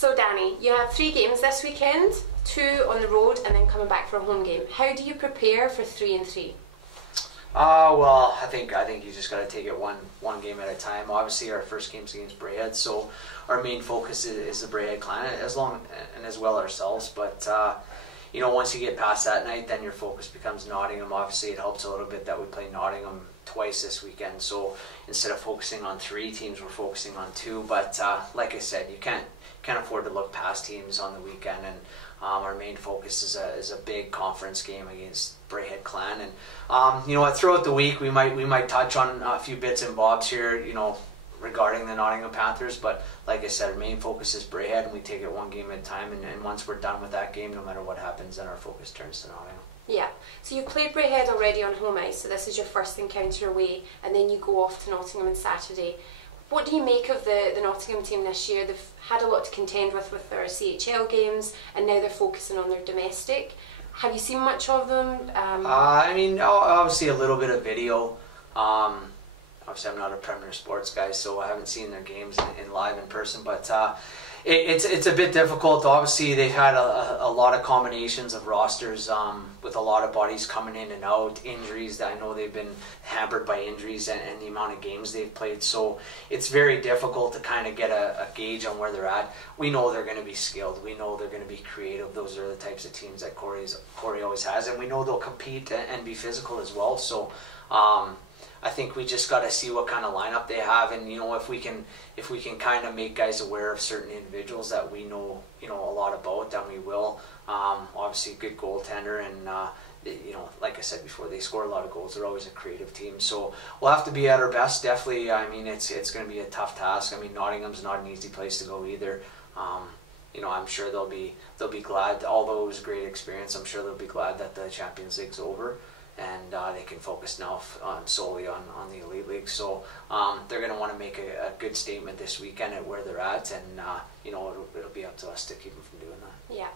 So Danny, you have 3 games this weekend, 2 on the road and then coming back for a home game. How do you prepare for 3 and 3? Well, I think you just got to take it one game at a time. Obviously, our first game's against Braehead, so our main focus is the Braehead clan, as well ourselves. But once you get past that night, then your focus becomes Nottingham. Obviously, it helps a little bit that we play Nottingham twice this weekend. So instead of focusing on 3 teams, we're focusing on 2. But like I said, you can't afford to look past teams on the weekend, and our main focus is a big conference game against Braehead clan. And throughout the week we might touch on a few bits and bobs here, regarding the Nottingham Panthers. But like I said, our main focus is Braehead, and we take it one game at a time. And once we're done with that game, no matter what happens, then our focus turns to Nottingham. Yeah, so you played Braehead already on home ice, so this is your first encounter away, and then you go off to Nottingham on Saturday. What do you make of the Nottingham team this year? They've had a lot to contend with their CHL games, and now they're focusing on their domestic. Have you seen much of them? Obviously a little bit of video. Obviously I'm not a Premier Sports guy, so I haven't seen their games in live in person, but it's a bit difficult. Obviously they've had a lot of combinations of rosters with a lot of bodies coming in and out, injuries. I know they've been hampered by injuries and the amount of games they've played, so it's very difficult to kind of get a gauge on where they're at. We know they're going to be skilled, we know they're going to be creative. Those are the types of teams that Corey always has, and we know they'll compete and be physical as well. So I think we just got to see what kind of lineup they have, and if we can kind of make guys aware of certain individuals that we know a lot about, then we will. Obviously, good goaltender, and like I said before, they score a lot of goals. They're always a creative team, so we'll have to be at our best. Definitely, it's going to be a tough task. Nottingham's not an easy place to go either. I'm sure they'll be glad. Although it was a great experience, I'm sure they'll be glad that the Champions League's over, and they can focus now solely on the Elite League. So they're going to want to make a good statement this weekend at where they're at, and it'll be up to us to keep them from doing that. Yeah,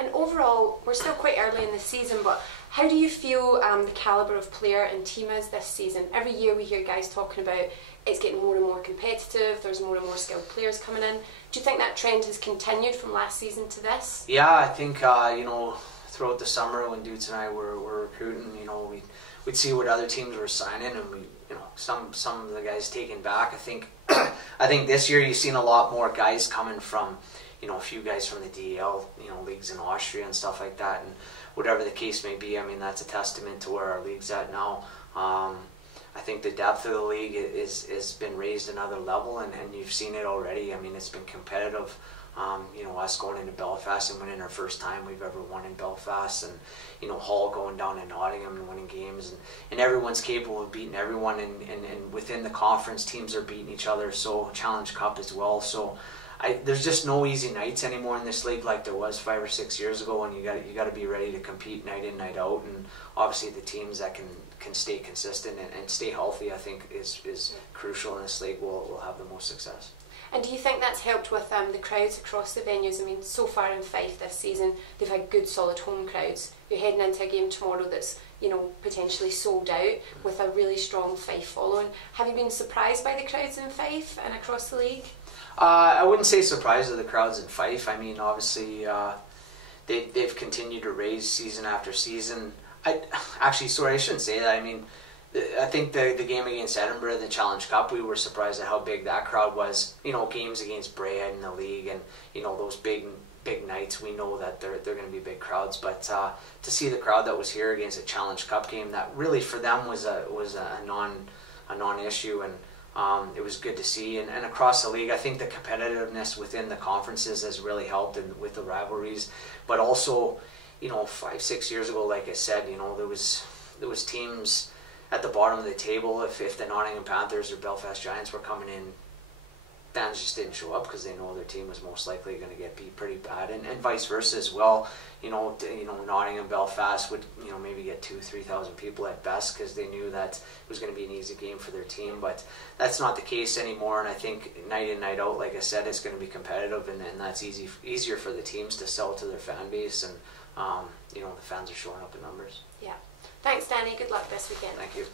and overall, we're still quite early in the season, but how do you feel the calibre of player and team is this season? Every year we hear guys talking about it's getting more and more competitive, there's more and more skilled players coming in. Do you think that trend has continued from last season to this? Yeah, I think, throughout the summer when Dutes and I were recruiting, we'd see what other teams were signing, and some of the guys taken back. I think this year you've seen a lot more guys coming from, a few guys from the DEL, leagues in Austria and stuff like that, and whatever the case may be. That's a testament to where our league's at now. I think the depth of the league has been raised another level, and you've seen it already. It's been competitive. Us going into Belfast and winning our first time we've ever won in Belfast, and Hull going down to Nottingham and winning games, and everyone's capable of beating everyone, and within the conference teams are beating each other, so Challenge Cup as well. So there's just no easy nights anymore in this league like there was 5 or 6 years ago, and you got to be ready to compete night in, night out, and obviously the teams that can stay consistent and stay healthy, I think is crucial in this league will have the most success. And do you think that's helped with the crowds across the venues? So far in Fife this season, they've had good solid home crowds. You're heading into a game tomorrow that's potentially sold out with a really strong Fife following. Have you been surprised by the crowds in Fife and across the league? I wouldn't say surprised at the crowds in Fife. Obviously they've continued to raise season after season. I shouldn't say that. I think the game against Edinburgh, the Challenge Cup, we were surprised at how big that crowd was. Games against Braehead in the league, and those big nights, we know that they're going to be big crowds. But to see the crowd that was here against a Challenge Cup game, that really for them was a non-issue, and it was good to see. And across the league, I think the competitiveness within the conferences has really helped, and with the rivalries. But also, 5-6 years ago, like I said, there was teams at the bottom of the table. If the Nottingham Panthers or Belfast Giants were coming in, fans just didn't show up because they know their team was most likely going to get beat pretty bad, and vice versa as well. Nottingham, Belfast would maybe get 2,000-3,000 people at best because they knew that it was going to be an easy game for their team. But that's not the case anymore, and I think night in, night out, like I said, it's going to be competitive, and that's easier for the teams to sell to their fan base, and the fans are showing up in numbers. Yeah. Thanks, Danny. Good luck this weekend. Thank you.